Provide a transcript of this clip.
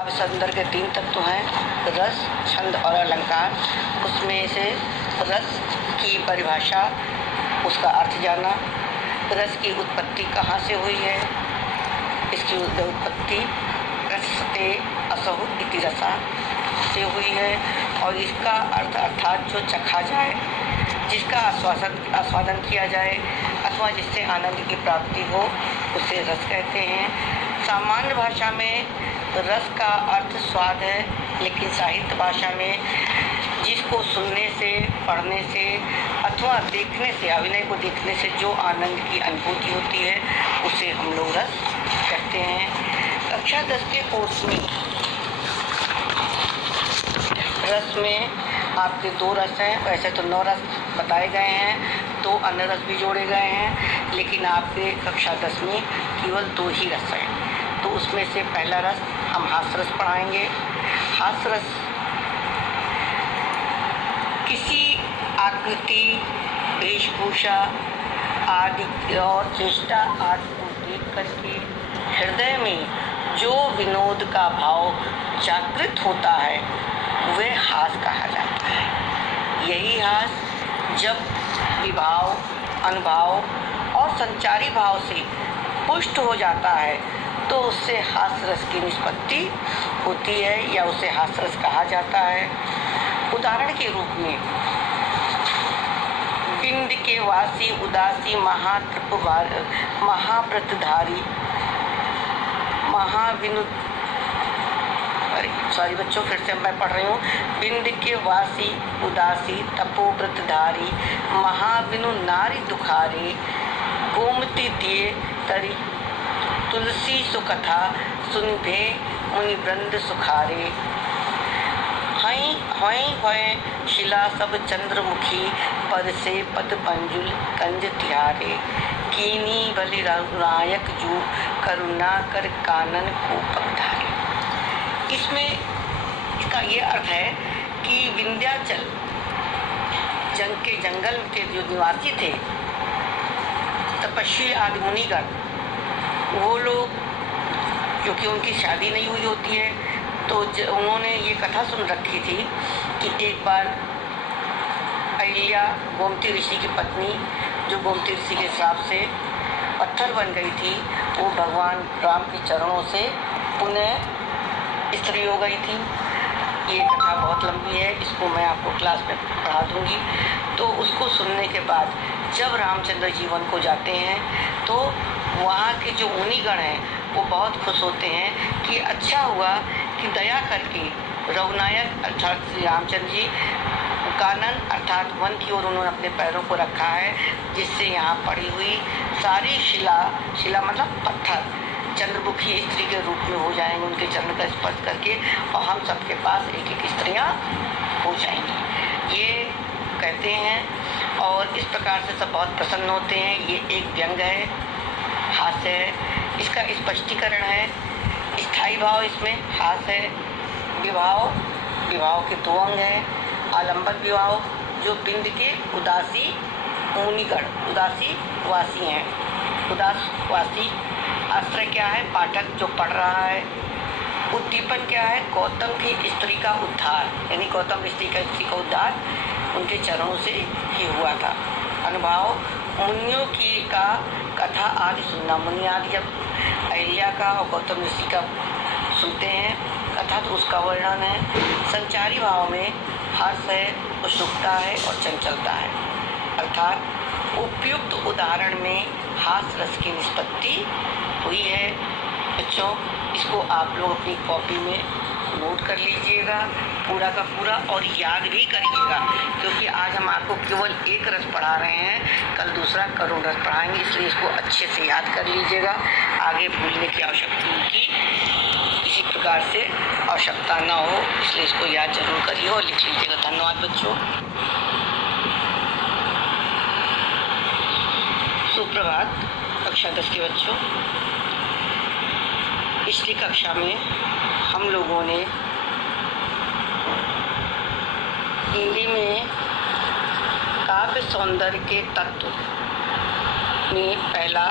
काव्य सौंदर्य के 3 तत्व हैं, रस, छंद और अलंकार। उसमें से रस की परिभाषा, उसका अर्थ जाना, रस की उत्पत्ति कहाँ से हुई है, इसकी उत्पत्ति रसते असहु इति रसा से हुई है, और इसका अर्थ अर्थात जो चखा जाए, जिसका आस्वादन किया जाए अथवा जिससे आनंद की प्राप्ति हो, उसे रस कहते हैं। सामान्य भाषा में रस का अर्थ स्वाद है, लेकिन साहित्य भाषा में जिसको सुनने से, पढ़ने से अथवा देखने से, अभिनय को देखने से जो आनंद की अनुभूति होती है, उसे हम लोग रस कहते हैं। कक्षा 10 के कोर्स में रस में आपके 2 रस हैं। वैसे तो 9 रस बताए गए हैं, 2 अन्य रस भी जोड़े गए हैं, लेकिन आपके कक्षा 10 में केवल 2 ही रस हैं। तो उसमें से पहला रस हम हास्य रस पढ़ाएंगे। हास्य रस किसी आकृति, वेशभूषा आदि और चेष्टा आदि को देख करके हृदय में जो विनोद का भाव जागृत होता है, वह हास्य कहा जाता है। यही हास्य जब विभाव, अनुभाव और संचारी भाव से पुष्ट हो जाता है, तो उससे हास्य रस की निष्पत्ति होती है या उसे हास्य रस कहा जाता है। उदाहरण के रूप में बिंद के वासी उदासी महाव्रतधारी सॉरी बच्चों, फिर से मैं पढ़ रही हूँ। बिंद के वासी उदासी तपोव्रतधारी महाविनु नारी दुखारे गोमती दिए तरी तुलसी सुकथा सुनभे मुनि वृंद सुखारे। हई शिला सब चंद्रमुखी पर से पद पंजुल कंज तिहारे कीनी बलि नायक जू करुणा कर कानन को पगधारे। इसमें इसका ये अर्थ है कि विंध्याचल के जंगल के जो निवासी थे, तपस्वी आदि मुनिगण, वो लोग, क्योंकि उनकी शादी नहीं हुई होती है, तो उन्होंने ये कथा सुन रखी थी कि एक बार अहिल्या गोमती ऋषि की पत्नी, जो गोमती ऋषि के श्राप से पत्थर बन गई थी, वो भगवान राम के चरणों से पुनः स्त्री हो गई थी। ये कथा बहुत लंबी है, इसको मैं आपको क्लास में पढ़ा दूंगी। तो उसको सुनने के बाद जब रामचंद्र जी वन को जाते हैं, तो वहाँ के जो मुनिगण हैं वो बहुत खुश होते हैं कि अच्छा हुआ कि दया करके रघुनायक अर्थात श्री रामचंद्र जी कानन अर्थात वन की ओर उन्होंने अपने पैरों को रखा है, जिससे यहाँ पड़ी हुई सारी शिला मतलब पत्थर चंद्रमुखी स्त्री के रूप में हो जाएंगे, उनके चरण का स्पर्श करके, और हम सबके पास एक एक स्त्रियाँ हो जाएंगी, ये कहते हैं। और इस प्रकार से सब बहुत प्रसन्न होते हैं। ये एक व्यंग है, हास्य है। इसका स्पष्टीकरण है, स्थायी भाव इसमें हास्य है। विवाह के 2 अंग हैं। आलंबन विवाह, जो बिंद के उदासी मुनिगण, उदासी वासी हैं, उदास वासी। आश्रय क्या है? पाठक जो पढ़ रहा है। उद्दीपन क्या है? गौतम की स्त्री का उद्धार, यानी गौतम ऋषि का स्त्री का उद्धार उनके चरणों से ही हुआ था। अनुभव, मुनियों की का कथा आदि सुनना। मुनि आदि जब अहिल्या का और गौतम ऋषि का सुनते हैं कथा, तो उसका वर्णन है। संचारी भाव में हर्ष है, उत्सुकता है और चंचलता है, अर्थात उपयुक्त उदाहरण में हास्य रस की निष्पत्ति हुई है। बच्चों, इसको आप लोग अपनी कॉपी में नोट कर लीजिएगा पूरा का पूरा, और याद भी करिएगा, क्योंकि आज हम आपको केवल एक रस पढ़ा रहे हैं, कल दूसरा करुण रस पढ़ाएंगे, इसलिए इसको अच्छे से याद कर लीजिएगा। आगे भूलने की आवश्यकता की किसी प्रकार से आवश्यकता ना हो, इसलिए इसको याद जरूर करिए और लिख लीजिएगा। धन्यवाद बच्चों। सुप्रभात कक्षा 10 के बच्चों। पिछली कक्षा में हम लोगों ने हिंदी में काव्य सौंदर्य के तत्व में पहला